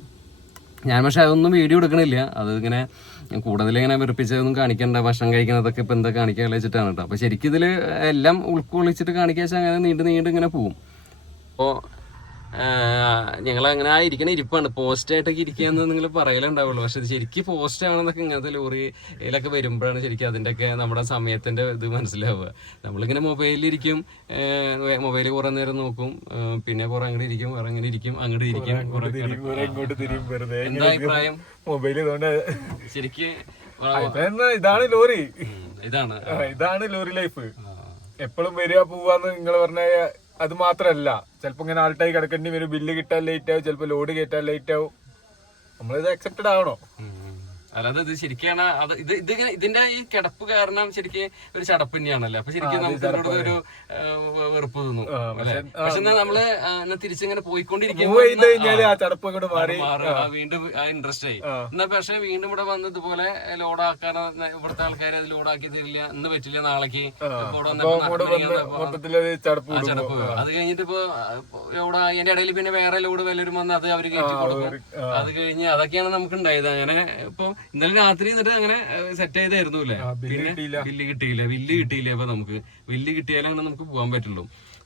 ഞാൻ പക്ഷേ അതൊന്നും വീഡിയോ എടുക്കണില്ല. അതിങ്ങനെ കൂടുതലിങ്ങനെ വെറുപ്പിച്ചതൊന്നും കാണിക്കണ്ട. ഭക്ഷണം കഴിക്കുന്നതൊക്കെ ഇപ്പോൾ എന്താ കാണിക്കാൻ വെച്ചിട്ടാണ് കേട്ടോ. അപ്പോൾ ശരിക്കും ഇതിൽ എല്ലാം ഉൾക്കൊള്ളിച്ചിട്ട് കാണിക്കുക വെച്ചാൽ അങ്ങനെ നീണ്ട് ഇങ്ങനെ പോവും. അപ്പോൾ ഞങ്ങളങ്ങനെ ഇരിക്കണ ഇരിപ്പാണ്. പോസ്റ്റായിട്ടൊക്കെ ഇരിക്കുകയെന്ന് നിങ്ങൾ പറയലുണ്ടാവുള്ളൂ. പക്ഷെ ഇത് ശരിക്കും പോസ്റ്റ് ആണെന്നൊക്കെ ഇങ്ങനത്തെ ലോറിയിലൊക്കെ വരുമ്പോഴാണ് ശരിക്കും അതിൻ്റെയൊക്കെ നമ്മുടെ സമയത്തിൻ്റെ ഇത് മനസ്സിലാവുക. നമ്മളിങ്ങനെ മൊബൈലിലിരിക്കും, മൊബൈൽ കുറേ നേരം നോക്കും, പിന്നെ കുറേ അങ്ങോട്ട് ഇരിക്കും, വേറെ അങ്ങനെ ഇരിക്കും, അങ്ങോട്ട് ഇരിക്കും, എന്താ അഭിപ്രായം? മൊബൈൽ ശരിക്ക് ഇതാണ് ലോറി, ഇതാണ് ലോറി ലൈഫ്. എപ്പോഴും വരിക പോവാന്ന് നിങ്ങൾ പറഞ്ഞ അത് മാത്രല്ല, ചിലപ്പോ ഇങ്ങനെ ആൾട്ടായി കിടക്കേണ്ടി വരും, ബില്ല് കിട്ടാൻ ലേറ്റ് ആവും, ചിലപ്പോ ലോഡ് കയറ്റാൻ ലേറ്റ് ആവും. നമ്മളിത് അക്സെപ്റ്റഡ് ആവണോ? അല്ലാതെ ഇത് ശരിക്കാണ് അത് ഇതിന്റെ ഈ കിടപ്പ് കാരണം ശരിക്കും ഒരു ചടപ്പ് തന്നെയാണല്ലോ. അപ്പൊ ശരിക്കും നമുക്ക് ഒരു വെറുപ്പ് തോന്നും. പക്ഷെ നമ്മള് തിരിച്ചിങ്ങനെ പോയിക്കൊണ്ടിരിക്കുമ്പോ വീണ്ടും ഇൻട്രസ്റ്റ് ആയി. എന്നാ പക്ഷെ വീണ്ടും ഇവിടെ വന്ന് ഇതുപോലെ ലോഡാക്കാൻ ഇവിടുത്തെ ആൾക്കാർ അത് ലോഡാക്കി തരില്ല, ഇന്ന് പറ്റില്ല, നാളേക്ക് ചടപ്പ്. അത് കഴിഞ്ഞിട്ട് ഇപ്പൊ ലോഡ് അതിന്റെ ഇടയിൽ പിന്നെ വേറെ ലോഡ് വല്ലവരും വന്ന് അത് അവര് കയറ്റി കൊടുക്കും. അത് കഴിഞ്ഞ് അതൊക്കെയാണ് നമുക്ക് ഉണ്ടായത്. അങ്ങനെ ഇപ്പൊ ഇന്നലെ രാത്രി എന്നിട്ട് അങ്ങനെ സെറ്റ് ചെയ്തായിരുന്നു അല്ലേ. പിന്നെ ബില്ല് കിട്ടിയില്ല. അപ്പൊ നമുക്ക് ബില്ല് കിട്ടിയാലാണ് നമുക്ക് പോകാൻ പറ്റുള്ളൂ.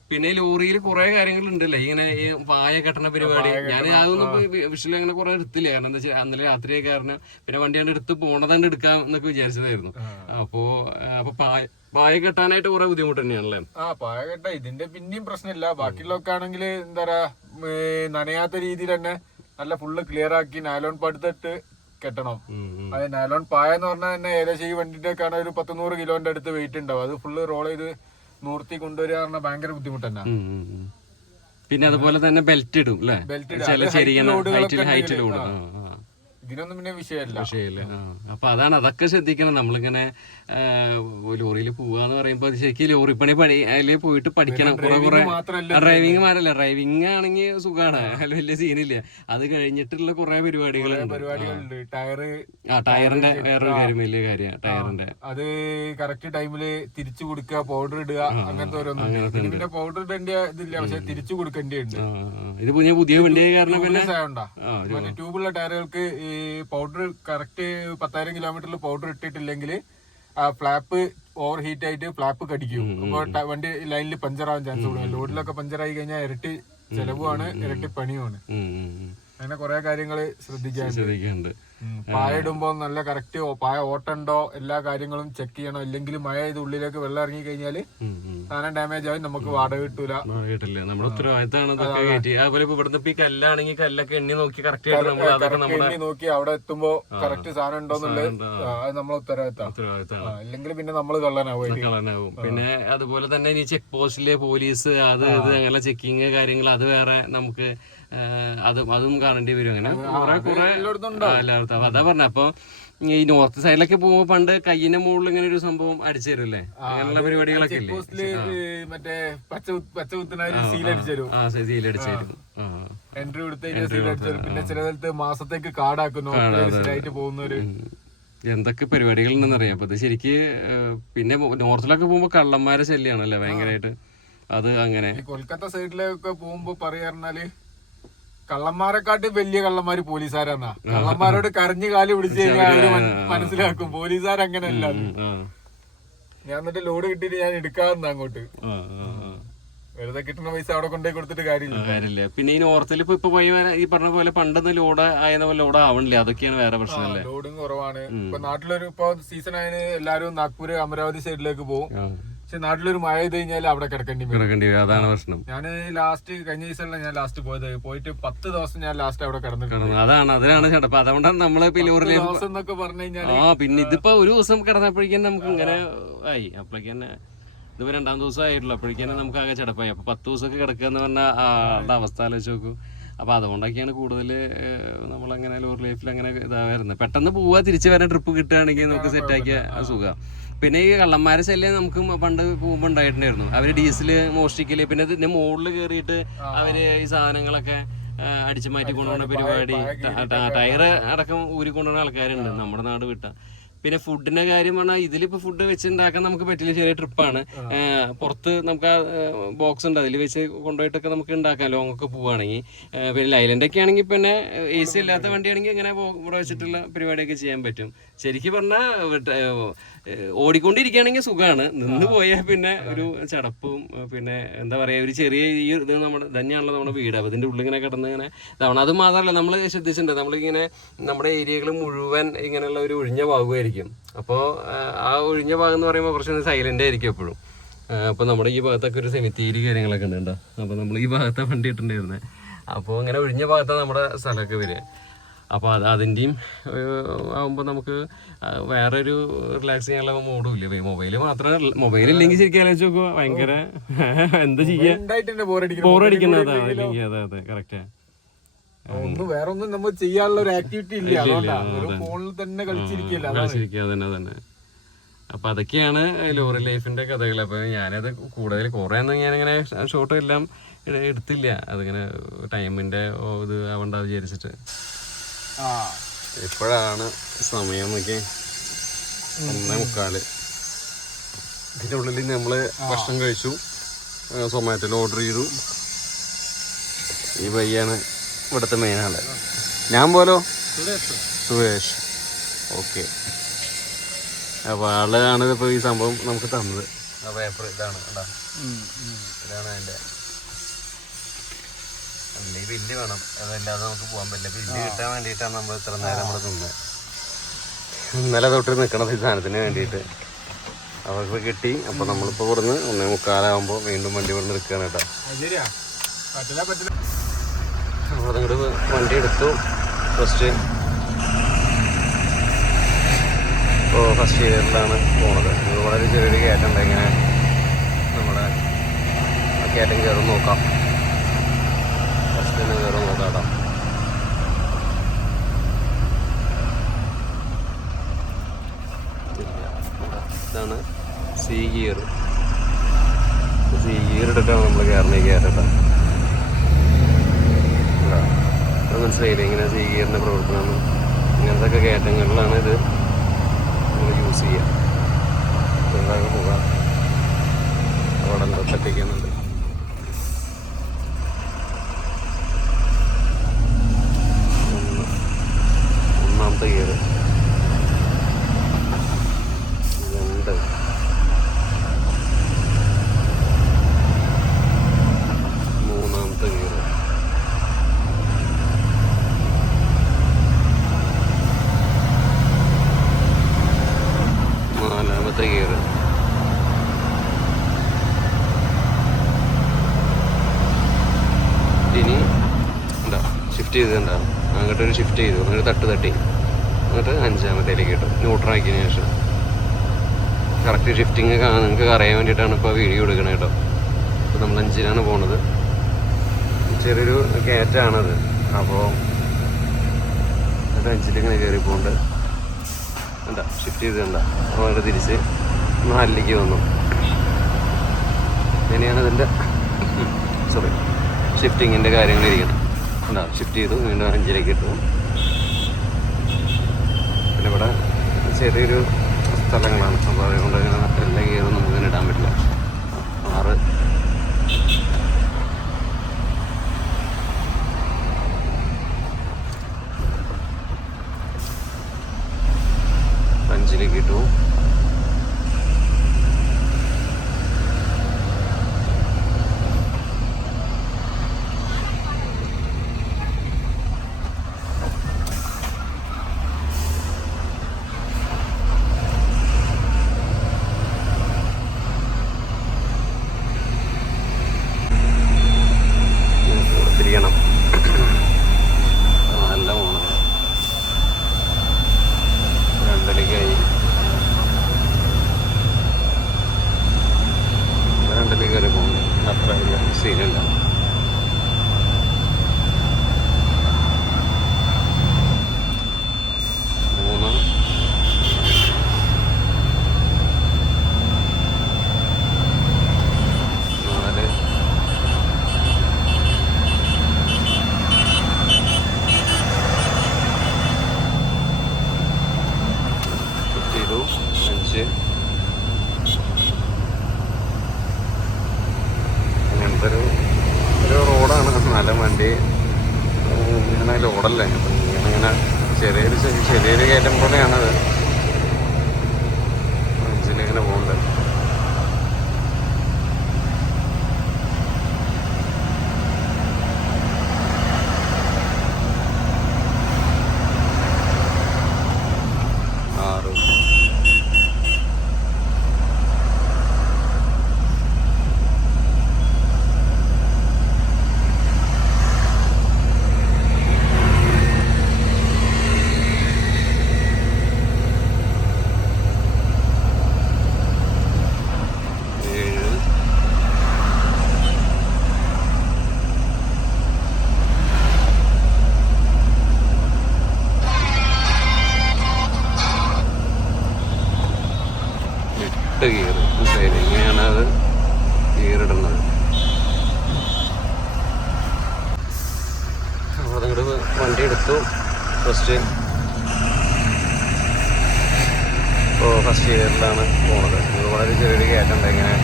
പിന്നെ ലോറിയിൽ കുറെ കാര്യങ്ങൾ ഉണ്ടല്ലേ, ഇങ്ങനെ ഈ പായ കെട്ടണ പരിപാടി. ഞാൻ അതൊന്നും വിഷയം അങ്ങനെ കുറെ എടുത്തില്ല, കാരണം എന്താ വെച്ചാൽ അന്നലെ രാത്രിയായ കാരണം. പിന്നെ വണ്ടി കണ്ട് എടുത്ത് പോണതാണ്ട് എടുക്കാം എന്നൊക്കെ വിചാരിച്ചതായിരുന്നു. അപ്പൊ പായ കെട്ടാനായിട്ട് കുറെ ബുദ്ധിമുട്ട് തന്നെയാണല്ലേ. പായ കെട്ട ഇതിന്റെ പിന്നെയും പ്രശ്നമില്ല. ബാക്കിയുള്ളതൊക്കെ ആണെങ്കിൽ എന്താ പറയാ, നനയാത്ത രീതിയിൽ തന്നെ നല്ല ഫുള്ള് ക്ലിയർ ആക്കി നൈലോൺ പടുത്തിട്ട് കെട്ടണം. അത് നൈലോൺ പായ എന്ന് പറഞ്ഞാൽ തന്നെ ഏകദേശം ഈ വണ്ടിന്റെ ഒക്കെ ഒരു 100 കിലോന്റെ അടുത്ത് വെയിറ്റ് ഉണ്ടാവും. അത് ഫുള്ള് റോൾ ചെയ്ത് നൂർത്തി കൊണ്ടുവരിക പറഞ്ഞാൽ ഭയങ്കര ബുദ്ധിമുട്ട് തന്നെ. പിന്നെ അതുപോലെ തന്നെ ബെൽറ്റ് ഇടും അല്ലേ, ഇതിനൊന്നും പിന്നെ വിഷയമില്ല. അപ്പൊ അതൊക്കെ ശ്രദ്ധിക്കണം. നമ്മളിങ്ങനെ ലോറിയിൽ പോവാന്ന് പറയുമ്പോ ശരിക്കും ലോറി പണി അതിൽ പോയിട്ട് പഠിക്കണം. കുറെ ഡ്രൈവിംഗ് മാറല്ല, ഡ്രൈവിംഗ് ആണെങ്കിൽ സുഖമാണ്, വലിയ സീനില്ല. അത് കഴിഞ്ഞിട്ടുള്ള കുറെ പരിപാടികളുണ്ട്. ടയറിന്റെ വേറൊരു കാര്യം, വലിയ കാര്യമാണ് ടയറിന്റെ. അത് കറക്റ്റ് ടൈമില് തിരിച്ചു കൊടുക്കുക, പൗഡർ ഇടുക, അങ്ങനത്തെ ഓരോന്നും. പിന്നെ പൗഡർ ഇടേണ്ട ഇതില്ല, പക്ഷെ തിരിച്ചു കൊടുക്കേണ്ടിയുണ്ട്. ഇത് പുതിയ വണ്ടിയായ കാരണം പിന്നെ ട്യൂബുള്ള ടയറുകൾക്ക് ഈ പൗഡർ കറക്റ്റ് 10,000 കിലോമീറ്ററിൽ പൗഡർ ഇട്ടിട്ടില്ലെങ്കിൽ ആ ഫ്ലാപ്പ് ഓവർ ഹീറ്റ് ആയിട്ട് ഫ്ലാപ്പ് കടിക്കും. അപ്പൊ വണ്ടി ലൈനിൽ പഞ്ചറാവാൻ ചാൻസ് കൊടുക്കും. ലോഡിലൊക്കെ പഞ്ചറായി കഴിഞ്ഞാൽ ഇരട്ടി ചെലവുമാണ്, ഇരട്ടി പണിയുമാണ്. അങ്ങനെ കുറെ കാര്യങ്ങള് ശ്രദ്ധിക്കാനുണ്ട്. പായ ഇടുമ്പോ നല്ല കറക്റ്റ് പായ ഓട്ടണ്ടോ എല്ലാ കാര്യങ്ങളും ചെക്ക് ചെയ്യണം. ഇല്ലെങ്കിൽ മഴ ഇത് ഉള്ളിലേക്ക് വെള്ളം ഇറങ്ങി കഴിഞ്ഞാല് സാധനം ഡാമേജ് ആയി നമുക്ക് വാടക കിട്ടില്ല. നമ്മുടെ ഉത്തരവാദിത്തമാണ്. അതുപോലെ ഇവിടുന്ന് ഇപ്പൊ ഈ കല്ലാണെങ്കിൽ കല്ലൊക്കെ എണ്ണി നോക്കി കറക്റ്റ് എണ്ണി നോക്കി അവിടെ എത്തുമ്പോ കറക്റ്റ് സാധനം ഉണ്ടോന്നുള്ളത് അത് നമ്മളെ ഉത്തരവാദിത്തമാണ്. അല്ലെങ്കിൽ പിന്നെ നമ്മള് കള്ളനാവും. പിന്നെ അതുപോലെ തന്നെ ഇനി ചെക്ക് പോസ്റ്റിലെ പോലീസ് അത് ഇത് അങ്ങനെ ചെക്കിങ് കാര്യങ്ങൾ അത് വേറെ നമുക്ക് അതും കാണേണ്ടി വരും. അങ്ങനെ കുറെ എല്ലായിടത്തും അതാ പറഞ്ഞ. അപ്പൊ ഈ നോർത്ത് സൈഡിലൊക്കെ പോകുമ്പോ പണ്ട് കയ്യിന്റെ മുകളിൽ ഇങ്ങനെ ഒരു സംഭവം അടിച്ചു തരുമല്ലേ, അങ്ങനെയുള്ള പരിപാടികളൊക്കെ മറ്റേ സീലടിച്ചു തരും. എൻട്രി കൊടുത്തേക്ക് സീലടിച്ചു തരും. പിന്നെ ചില സ്ഥലത്ത് മാസത്തേക്ക് കാർഡാക്കുന്നു പോകുന്നവര്. എന്തൊക്കെ പരിപാടികൾ ഉണ്ടെന്നറിയാം. അപ്പൊ ഇത് ശരിക്ക് പിന്നെ നോർത്തിലൊക്കെ പോകുമ്പോ കള്ളന്മാരെ ശല്യാണല്ലേ ഭയങ്കരമായിട്ട്. അത് അങ്ങനെ കൊൽക്കത്ത സൈഡിലൊക്കെ പോകുമ്പോ പറയാറുണ്ടാല് കള്ളന്മാരെക്കാട്ടി വലിയ കള്ളന്മാര് പോലീസുകാരാന്നാ. കള്ളന്മാരോട് കരഞ്ഞു കാല് പിടിച്ചു കഴിഞ്ഞാൽ അവര് മനസ്സിലാക്കും പോലീസുകാരങ്ങനെയല്ല. ഞാൻ എന്നിട്ട് ലോഡ് കിട്ടിയിട്ട് ഞാൻ എടുക്കാറുണ്ട് അങ്ങോട്ട്. വെറുതെ കിട്ടുന്ന പൈസ അവിടെ കൊണ്ടുപോയി കൊടുത്തിട്ട് കാര്യമില്ല. പിന്നെ ഈ നോർത്തിൽ ഇപ്പൊ പോയി ഈ പറഞ്ഞ പോലെ പണ്ടൊന്നും ലോഡ് ആയെന്ന പോലെ ലോഡ് ആവണില്ല. അതൊക്കെയാണ് വേറെ പ്രശ്നം. ലോഡും കുറവാണ്. ഇപ്പൊ നാട്ടിലൊരു ഇപ്പൊ സീസൺ ആയതിന് എല്ലാരും നാഗ്പൂര് അമരാവതി സൈഡിലേക്ക് പോകും. പക്ഷെ നാട്ടിലൊരു മഴ ചെയ്ത് കഴിഞ്ഞാൽ അവിടെ കിടക്കേണ്ടി വരും. അതാണ് പ്രശ്നം. ഞാൻ ലാസ്റ്റ് കഴിഞ്ഞ സീസണിലാണ് ഞാൻ ലാസ്റ്റ് പോയിട്ട് 10 ദിവസം ഞാൻ ലാസ്റ്റ് അവിടെ കിടന്നിട്ടുണ്ട്. അതിനാണ് ചേട്ടപ്പ. അതുകൊണ്ടാണ് നമ്മള് ദിവസം എന്നൊക്കെ പറഞ്ഞു കഴിഞ്ഞാൽ പിന്നെ ഇതിപ്പോ ഒരു ദിവസം കിടന്നപ്പോഴേക്കും നമുക്ക് ഇങ്ങനെ ആയി. അപ്പോഴേക്കന്നെ ഇതിപ്പോ 2ാം ദിവസം ആയിട്ടുള്ളൂ. അപ്പോഴേക്കന്നെ നമുക്ക് ആകെ ചടപ്പായി. അപ്പൊ 10 ദിവസമൊക്കെ കിടക്കുക എന്ന് പറഞ്ഞാൽ ആളുടെ അവസ്ഥ ആലോചിച്ച് നോക്കൂ. അപ്പൊ അതുകൊണ്ടൊക്കെയാണ് കൂടുതൽ നമ്മളങ്ങനെ ലോറി ലൈഫിൽ അങ്ങനെ ഇതാ വരുന്നത്. പെട്ടെന്ന് പോവാ തിരിച്ചു വരാൻ ട്രിപ്പ് കിട്ടുകയാണെങ്കിൽ നമുക്ക് സെറ്റാക്കിയ സുഖം. പിന്നെ ഈ കള്ളന്മാരെ ശല്യം നമുക്ക് പണ്ട് പോകുമ്പോൾ ഉണ്ടായിട്ടുണ്ടായിരുന്നു. അവര് ഡീസല് മോഷ്ടിക്കല്, പിന്നെ ഇതിന്റെ മുകളിൽ കയറിയിട്ട് അവര് ഈ സാധനങ്ങളൊക്കെ അടിച്ചു മാറ്റി കൊണ്ടുപോകുന്ന പരിപാടി, ടയറ് അടക്കം ഊരി കൊണ്ടുപോകുന്ന ആൾക്കാരുണ്ട് നമ്മുടെ നാട് വിട്ട. പിന്നെ ഫുഡിന്റെ കാര്യം പറഞ്ഞാൽ ഇതിലിപ്പോ ഫുഡ് വെച്ച് ഉണ്ടാക്കാൻ നമുക്ക് പറ്റില്ല, ചെറിയ ട്രിപ്പാണ്. പുറത്ത് നമുക്ക് ആ ബോക്സ് ഉണ്ട്, അതിൽ വെച്ച് കൊണ്ടുപോയിട്ടൊക്കെ നമുക്ക് ഉണ്ടാക്കാം ലോങ് ഒക്കെ പോവുകയാണെങ്കിൽ. പിന്നെ ലൈലൻഡൊക്കെ ആണെങ്കിൽ പിന്നെ AC ഇല്ലാത്ത വണ്ടിയാണെങ്കിൽ ഇങ്ങനെ ഇവിടെ വെച്ചിട്ടുള്ള പരിപാടിയൊക്കെ ചെയ്യാൻ പറ്റും. ശരിക്കും പറഞ്ഞാൽ ഓടിക്കൊണ്ടിരിക്കുകയാണെങ്കിൽ സുഖമാണ്. നിന്ന് പോയാൽ പിന്നെ ഒരു ചടപ്പും പിന്നെ എന്താ പറയുക, ഒരു ചെറിയ ഈ ഇത് നമ്മുടെ തന്നെയാണല്ലോ നമ്മുടെ വീട്. അപ്പോൾ ഇതിൻ്റെ ഉള്ളിൽ ഇങ്ങനെ കിടന്ന് ഇങ്ങനെ ഇതാവണം. അത് മാത്രമല്ല നമ്മൾ ശ്രദ്ധിച്ചിട്ടുണ്ട്, നമ്മളിങ്ങനെ നമ്മുടെ ഏരിയകൾ മുഴുവൻ ഇങ്ങനെയുള്ള ഒരു ഒഴിഞ്ഞ ഭാഗമായിരിക്കും. അപ്പോൾ ആ ഒഴിഞ്ഞ ഭാഗം എന്ന് പറയുമ്പോൾ കുറച്ച് സൈലൻ്റ് ആയിരിക്കും എപ്പോഴും. അപ്പോൾ നമ്മുടെ ഈ ഭാഗത്തൊക്കെ ഒരു സെമിത്തേരി കാര്യങ്ങളൊക്കെ ഉണ്ട് കേട്ടോ. അപ്പോൾ നമ്മൾ ഈ ഭാഗത്താണ് വണ്ടി ഇട്ടുണ്ടായിരുന്നത്. അപ്പോൾ ഇങ്ങനെ ഒഴിഞ്ഞ ഭാഗത്താണ് നമ്മുടെ സ്ഥലമൊക്കെ വരിക. അപ്പോൾ അതിൻ്റെയും ആകുമ്പോൾ നമുക്ക് വേറൊരു റിലാക്സ് ചെയ്യാനുള്ള മൂഡും ഇല്ല. മൊബൈൽ മാത്രമേ, മൊബൈലില്ലെങ്കിൽ ശരിക്കും ആലോചിച്ച് നോക്കുക ഭയങ്കര എന്താ ചെയ്യുക, ബോറടിക്കുന്നതാ. അതെ കറക്റ്റ്. ഒന്നും വേറെ ഒന്നും നമ്മൾ ചെയ്യാനുള്ള ഒരു ആക്ടിവിറ്റി ഇല്ല, അതുകൊണ്ടാണ് ഫോണിൽ തന്നെ കളിച്ചിരിക്കുക തന്നെ. അപ്പൊ അതൊക്കെയാണ് ലോറി ലൈഫിന്റെ കഥകൾ. അപ്പൊ ഞാനത് കൂടുതൽ കുറെ ഒന്നും ഞാനിങ്ങനെ ഷോട്ട് എല്ലാം എടുത്തില്ല, അതിങ്ങനെ ടൈമിന്റെ ഇത് ആവണ്ട വിചാരിച്ചിട്ട്. ഇപ്പോഴാണ് സമയം നോക്കി 1:45. ഇതിൻ്റെ ഉള്ളിൽ നമ്മള് ഭക്ഷണം കഴിച്ചു, സൊമാറ്റോയിൽ ഓർഡർ ചെയ്തു. ഈ പയ്യാണ് ഇവിടുത്തെ മെയിൻ ആള്. ഞാൻ പോലോ സുരേഷ്. ഓക്കെ, അപ്പോൾ ആളാണ് ഇപ്പോൾ ഈ സംഭവം നമുക്ക് തന്നത്. ആ പേപ്പർ ഇതാണ്, ഇതാണ് അതിൻ്റെ. ഈ ബില്ല് വേണം, അതല്ലാതെ നമുക്ക് പോകാൻ പറ്റില്ല. ബില്ല് കിട്ടാൻ വേണ്ടിയിട്ടാണ് നമ്മൾ ഇത്ര നേരം നമ്മൾ നിന്നത്. ഇന്നലെ തൊട്ട് നിൽക്കണത് ഈ സാധനത്തിന് വേണ്ടിയിട്ട്. അവർക്ക് കിട്ടി. അപ്പോൾ നമ്മളിപ്പോൾ ഇവിടുന്ന് 1:45 വീണ്ടും വണ്ടി ഇവിടെ നിൽക്കുകയാണ് കേട്ടോ. അപ്പോൾ നിങ്ങളുടെ വണ്ടി എടുത്തു ഫസ്റ്റ്. ഇപ്പോൾ ഫസ്റ്റ് ഇയറിലാണ് പോണത്. വളരെ ചെറിയൊരു കയറ്റുണ്ട്, ഇങ്ങനെ നമ്മുടെ ആ കയറ്റം കയറും നോക്കാം. ഫസ്റ്റ് തന്നെ കയറും നോക്കാം കേട്ടോ. ഇതാണ് സി ഗിയർ. സി ഗിയർ ഇട്ടിട്ടാണ് നമ്മൾ കയറേണ്ടത്. അത് മനസ്സിലായില്ലേ ഇങ്ങനെ സി ഗിയറിൻ്റെ പ്രവർത്തനം? ഇങ്ങനത്തെ ഒക്കെ കയറ്റങ്ങളിലാണ് ഇത് നമ്മൾ യൂസ് ചെയ്യുക. ചെറുതാകെ പോകാം. അവിടെ എന്താ തട്ടിക്കുന്നുണ്ട്. ഒന്നാമത്തെ ഗിയർ, 2, 3-ാമത്തെ ഗിയർ, 4-ാമത്തെ ഗിയർ, ഇനി എന്താ ഷിഫ്റ്റ് ചെയ്തിട്ടുണ്ടാകും. അങ്ങോട്ടൊരു ഷിഫ്റ്റ് ചെയ്തു, അങ്ങോട്ട് തട്ടി എന്നിട്ട് 5-ാമത്തേലേക്ക് ഇട്ടു. ന്യൂട്രാക്കിയതിന് ശേഷം കറക്റ്റ് ഷിഫ്റ്റിംഗ് നിങ്ങൾക്ക് അറിയാൻ വേണ്ടിയിട്ടാണ് ഇപ്പോൾ വീഡിയോ എടുക്കണത് കേട്ടോ. ഇപ്പോൾ നമ്മൾ 5-ലാണ് പോണത്. ചെറിയൊരു കയറ്റാണത്. അപ്പോൾ അത് 5-ലിങ്ങനെ കയറിപ്പോണ്ട് എന്താ ഷിഫ്റ്റ് ചെയ്തിട്ടുണ്ട. അപ്പോൾ അവിടെ തിരിച്ച് 4-ലേക്ക് വന്നു. ഇങ്ങനെയാണ് ഇതിൻ്റെ ഷിഫ്റ്റിങ്ങിൻ്റെ കാര്യങ്ങളിരിക്കണം. എന്താ ഷിഫ്റ്റ് ചെയ്തു, വീണ്ടും 5-ലേക്ക് ഇട്ടു. പിന്നെ ഇവിടെ ചെറിയൊരു സ്ഥലങ്ങളാണ്. അപ്പോൾ അതുകൊണ്ട് എല്ലാ ഗിയറും നമുക്കിങ്ങനെ ഇടാൻ പറ്റില്ല. 6, 5-ലേക്ക് ഇട്ടു. തിരിയണം. നല്ല പോകണം. 2-ലേക്കായി. 2-ലേക്ക് കയറി പോകുന്നു. അത്ര വലിയ സീനില്ല. അങ്ങനത്തെ ഒരു റോഡാണ്. നല്ല വണ്ടി ഇങ്ങനെ ലോഡല്ലേ. ഇങ്ങനെ ചെറിയൊരു കയറ്റം പോലെയാണത്. 5-ലിങ്ങനെ പോകുന്നുണ്ട്. ഗിയർ മനസ്സിലായില്ലേ? ഇങ്ങനെയാണ് അത് ഗിയർ ഇടുന്നത്. അപ്പോൾ നിങ്ങളുടെ വണ്ടി എടുത്തു. ഫസ്റ്റ് ഗിയറിലാണ് പോണത്. നിങ്ങൾ വളരെ ചെറിയൊരു കയറ്റുണ്ട്. ഇങ്ങനെ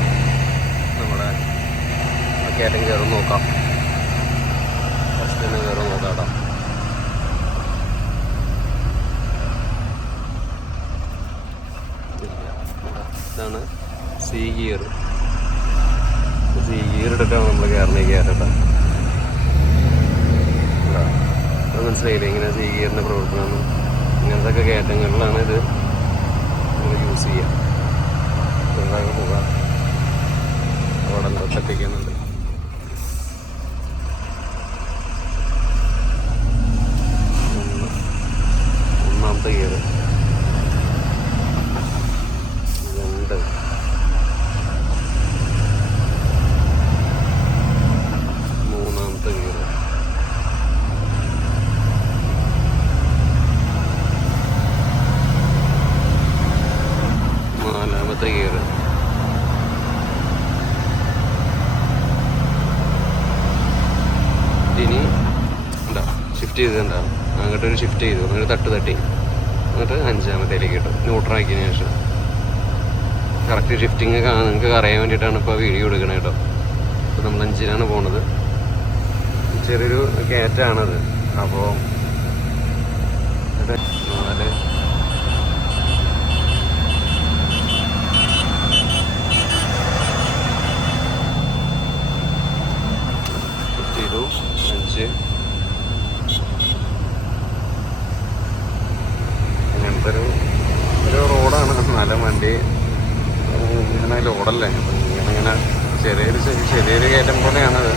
നമ്മുടെ കയറ്റം കയറും നോക്കാം. ഫസ്റ്റ് തന്നെ കയറും നോക്കാം കേട്ടോ. ഇതാണ് സി ഗിയർ. സി ഗിയർ ഇട്ടിട്ടാണ് നമ്മൾ കയറേണ്ടത്. അത് മനസ്സിലായില്ലേ ഇങ്ങനെ സി ഗിയറിൻ്റെ പ്രവർത്തനം? ഇങ്ങനത്തെ ഒക്കെ കയറ്റങ്ങളിലാണ് ഇത് നമ്മൾ യൂസ് ചെയ്യുക. ചെറുതാകെ പോകാം. അവിടെ എന്താ തട്ടിക്കുന്നുണ്ട്. ഒന്നാമത്തെ ഗിയർ, 2, 3-ാമത്തെ ഗിയർ, 4-ാമത്തെ ഷിഫ്റ്റ് ചെയ്തിട്ടുണ്ടാവും. അങ്ങോട്ടൊരു ഷിഫ്റ്റ് ചെയ്തു, എന്നിട്ട് തട്ടി എന്നിട്ട് 5-ാമത്തേലേക്ക് ഇട്ടു, ന്യൂട്രാക്കിയതിന് ശേഷം. കറക്റ്റ് ഷിഫ്റ്റിങ് നിങ്ങൾക്ക് അറിയാൻ വേണ്ടിയിട്ടാണ് ഇപ്പോൾ വീഡിയോ എടുക്കണത് കേട്ടോ. ഇപ്പോൾ നമ്മൾ 5-ലാണ് പോണത്. ചെറിയൊരു കയറ്റാണത്. അപ്പോൾ 4 ചെയ്തു, 5 അങ്ങനത്തെ ഒരു റോഡാണ്. നല്ല വണ്ടി ഇങ്ങനെ ലോഡല്ലേ, അപ്പം ഇങ്ങനെ ചെറിയൊരു കയറ്റം പോലെയാണത്.